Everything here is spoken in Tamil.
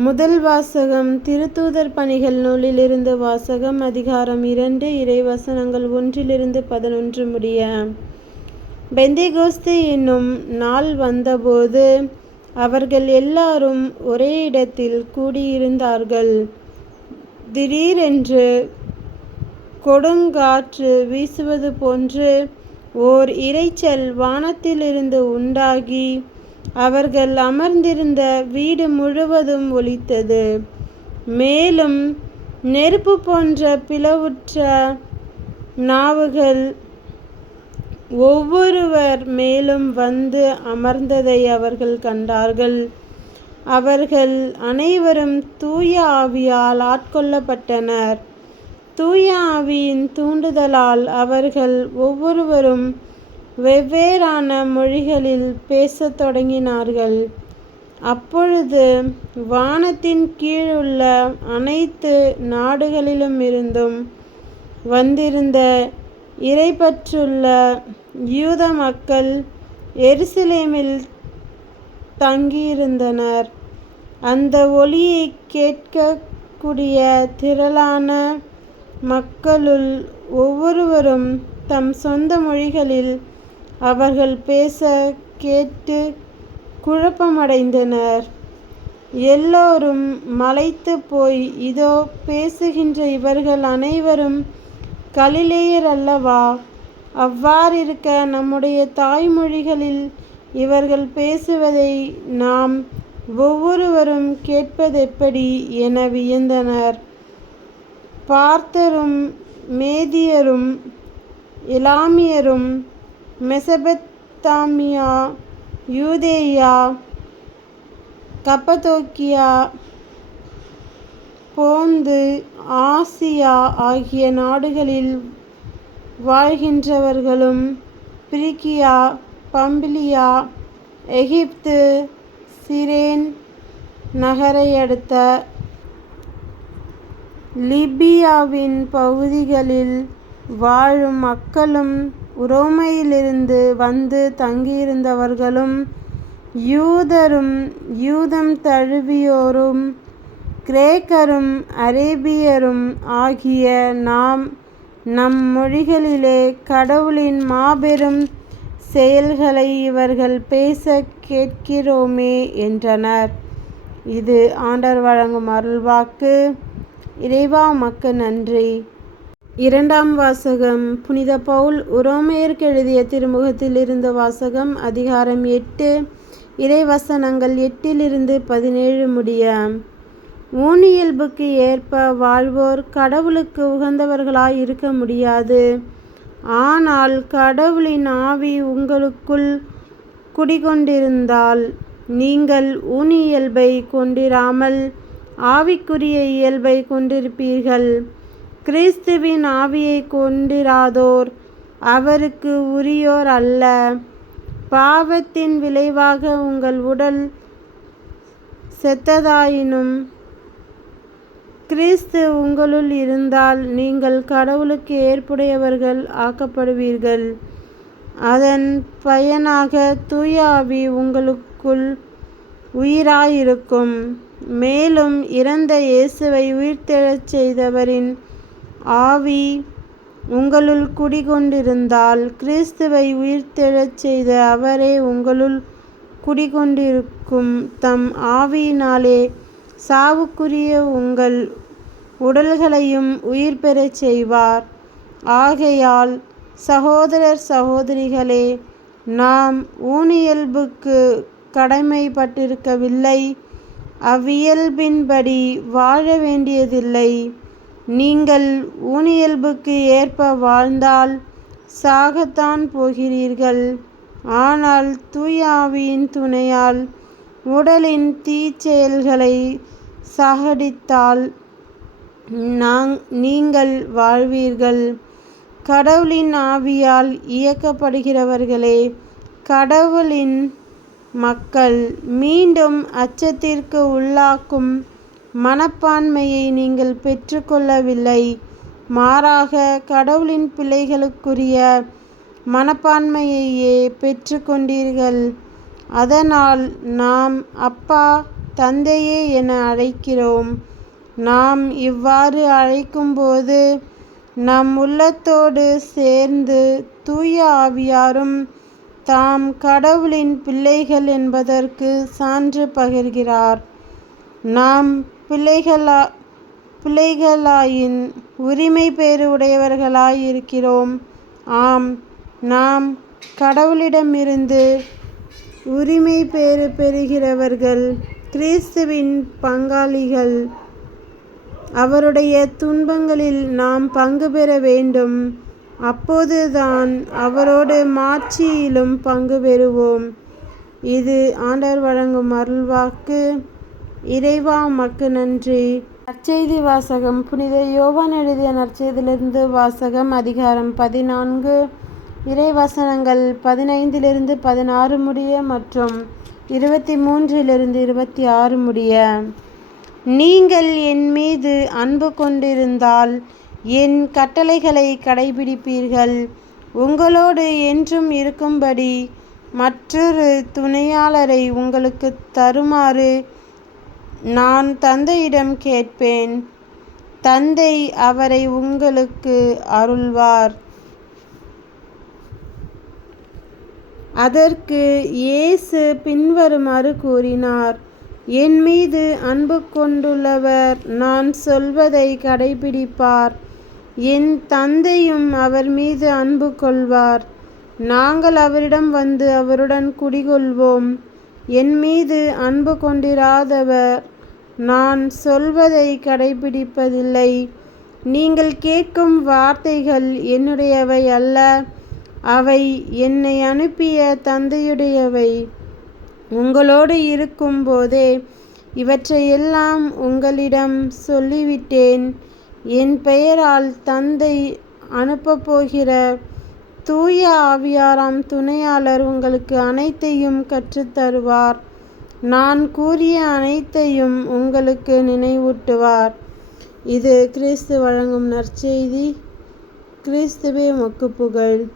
முதல் வாசகம் திருத்தூதர் பணிகள் நூலிலிருந்து வாசகம் அதிகாரம் இரண்டு இறைவசனங்கள் ஒன்றிலிருந்து பதினொன்று முடிய. பெந்திகோஸ்து என்னும் நாள் வந்தபோது அவர்கள் எல்லாரும் ஒரே இடத்தில் கூடியிருந்தார்கள். திடீரென்று கொடுங்காற்று வீசுவது போன்று ஓர் இரைச்சல் வானத்திலிருந்து உண்டாகி அவர்கள் அமர்ந்திருந்த வீடு முழுவதும் ஒலித்தது. மேலும் நெருப்பு போன்ற பிளவுற்ற நாவுகள் ஒவ்வொருவர் மேலும் வந்து அமர்ந்ததை அவர்கள் கண்டார்கள். அவர்கள் அனைவரும் தூய ஆவியால் ஆட்கொள்ளப்பட்டனர். தூய ஆவியின் தூண்டுதலால் அவர்கள் ஒவ்வொருவரும் வெவ்வேறான மொழிகளில் பேசத் தொடங்கினார்கள். அப்பொழுது வானத்தின் கீழுள்ள அனைத்து நாடுகளிலும் இருந்தும் வந்திருந்த இறைபற்றுள்ள யூத மக்கள் எருசலேமில் தங்கியிருந்தனர். அந்த ஒளியை கேட்கக்கூடிய திரளான மக்களுள் ஒவ்வொருவரும் தம் சொந்த மொழிகளில் அவர்கள் பேச கேட்டு குழப்பமடைந்தனர். எல்லோரும் மலைத்து போய் இதோ பேசுகின்ற இவர்கள் அனைவரும் கலிலேயர் அல்லவா? அவ்வாறிருக்க நம்முடைய தாய்மொழிகளில் இவர்கள் பேசுவதை நாம் ஒவ்வொருவரும் கேட்பதெப்படி என வியந்தனர். பார்த்தரும் மேதியரும் இலாமியரும் மெசபெத்தாமியா யூதேயா கப்பதோக்கியா போந்து ஆசியா ஆகிய நாடுகளில் வாழ்கின்றவர்களும் பிரிக்கியா பம்பிலியா எகிப்து சிரேன் நகரையடுத்த லிபியாவின் பகுதிகளில் வாழும் மக்களும் உரோமையிலிருந்து வந்து தங்கியிருந்தவர்களும் யூதரும் யூதம் தழுவியோரும் கிரேக்கரும் அரேபியரும் ஆகிய நாம் நம் மொழிகளிலே கடவுளின் மாபெரும் செயல்களை இவர்கள் பேச கேட்கிறோமே என்றனர். இது ஆண்டர் வழங்கும் அருள்வாக்கு. இறைவா மக்கு நன்றி. இரண்டாம் வாசகம். புனித பவுல் உரோமையருக்கு எழுதிய திருமுகத்தில் இருந்த வாசகம் அதிகாரம் எட்டு. இறைவசனங்கள் எட்டிலிருந்து பதினேழு முடிய. ஊனியல்புக்கு ஏற்ப வாழ்வோர் கடவுளுக்கு உகந்தவர்களாய் இருக்க முடியாது. ஆனால் கடவுளின் ஆவி உங்களுக்குள் குடிகொண்டிருந்தால் நீங்கள் ஊனியல்பை கொண்டிராமல் ஆவிக்குரிய இயல்பை கொண்டிருப்பீர்கள். கிறிஸ்துவின் ஆவியை கொண்டிராதோர் அவருக்கு உரியோர் அல்ல. பாவத்தின் விளைவாக உங்கள் உடல் செத்ததாயினும் கிறிஸ்து உங்களுள் இருந்தால் நீங்கள் கடவுளுக்கு ஏற்புடையவர்கள் ஆக்கப்படுவீர்கள். அதன் பயனாக தூயாவி உங்களுக்குள் உயிராயிருக்கும். மேலும் இறந்த இயேசுவை உயிர்த்தெழச் செய்தவரின் ஆவி உங்களுள் குடிகொண்டிருந்தால் கிறிஸ்துவை உயிர்த்தெழச் செய்த அவரே உங்களுள் குடிகொண்டிருக்கும். தம் ஆவியினாலே சாவுக்குரிய உங்கள் உடல்களையும் உயிர் பெறச் செய்வார். ஆகையால் சகோதரர் சகோதரிகளே நாம் ஊனியல்புக்கு கடமைப்பட்டிருக்கவில்லை. அவ்வியல்பின்படி வாழ வேண்டியதில்லை. நீங்கள் ஊனியல்புக்கு ஏற்ப வாழ்ந்தால் சாகத்தான் போகிறீர்கள். ஆனால் தூயாவியின் துணையால் உடலின் தீச்செயல்களை சாகடித்தால் நாங் நீங்கள் வாழ்வீர்கள். கடவுளின் ஆவியால் இயக்கப்படுகிறவர்களே கடவுளின் மக்கள் மீண்டும் அச்சத்திற்கு உள்ளாக்கும் மனப்பான்மையை நீங்கள் பெற்றுக்கொள்ளவில்லை. மாறாக கடவுளின் பிள்ளைகளுக்குரிய மனப்பான்மையையே பெற்றுக்கொண்டீர்கள். அதனால் நாம் அப்பா தந்தையே என அழைக்கிறோம். நாம் இவ்வாறு அழைக்கும்போது நம் உள்ளத்தோடு சேர்ந்து தூய ஆவியாரும் தாம் கடவுளின் பிள்ளைகள் என்பதற்கு சான்று பகிர்கிறார். நாம் பிள்ளைகளா பிள்ளைகளாயின் உரிமை பேறு உடையவர்களாயிருக்கிறோம் ஆம் நாம் கடவுளிடமிருந்து உரிமை பேறு பெறுகிறவர்கள் கிறிஸ்துவின் பங்காளிகள். அவருடைய துன்பங்களில் நாம் பங்கு பெற வேண்டும். அப்போதுதான் அவரோடு மாட்சியிலும் பங்கு பெறுவோம். இது ஆண்டவர் வழங்கும் அருள்வாக்கு. இறைவா மக்கு நன்றி. நற்செய்தி வாசகம் புனித யோவான் எழுதிய நற்செய்தியிலிருந்து வாசகம் அதிகாரம் பதினான்கு. இறைவசனங்கள் பதினைந்திலிருந்து பதினாறு முடிய மற்றும் இருபத்தி மூன்றிலிருந்து இருபத்தி ஆறு முடிய. நீங்கள் என் மீது அன்பு கொண்டிருந்தால் என் கட்டளைகளை கடைபிடிப்பீர்கள். உங்களோடு என்றும் இருக்கும்படி மற்றொரு துணையாளரை உங்களுக்கு தருமாறு நான் தந்தையிடம் கேட்பேன். தந்தை அவரை உங்களுக்கு அருள்வார். அதற்கு இயேசு பின்வருமாறு கூறினார் என் மீது அன்பு கொண்டுள்ளவர் நான் சொல்வதை கடைபிடிப்பார். என் தந்தையும் அவர் மீது அன்பு கொள்வார். நாங்கள் அவரிடம் வந்து அவருடன் குடிகொள்வோம். என் மீது அன்பு கொண்டிராதவர் நான் சொல்வதை கடைபிடிப்பதில்லை. நீங்கள் கேட்கும் வார்த்தைகள் என்னுடையவை அல்ல. அவை என்னை அனுப்பிய தந்தையுடையவை. உங்களோடு இருக்கும்போதே இவற்றையெல்லாம் உங்களிடம் சொல்லிவிட்டேன். என் பெயரால் தந்தை அனுப்பப் போகிற தூய ஆவியாராம் துணையாளர் உங்களுக்கு அனைத்தையும் கற்றுத்தருவார். நான் கூறிய அனைத்தையும் உங்களுக்கு நினைவூட்டுவார். இது கிறிஸ்து வழங்கும் நற்செய்தி. கிறிஸ்துவே மக்கு புகழ்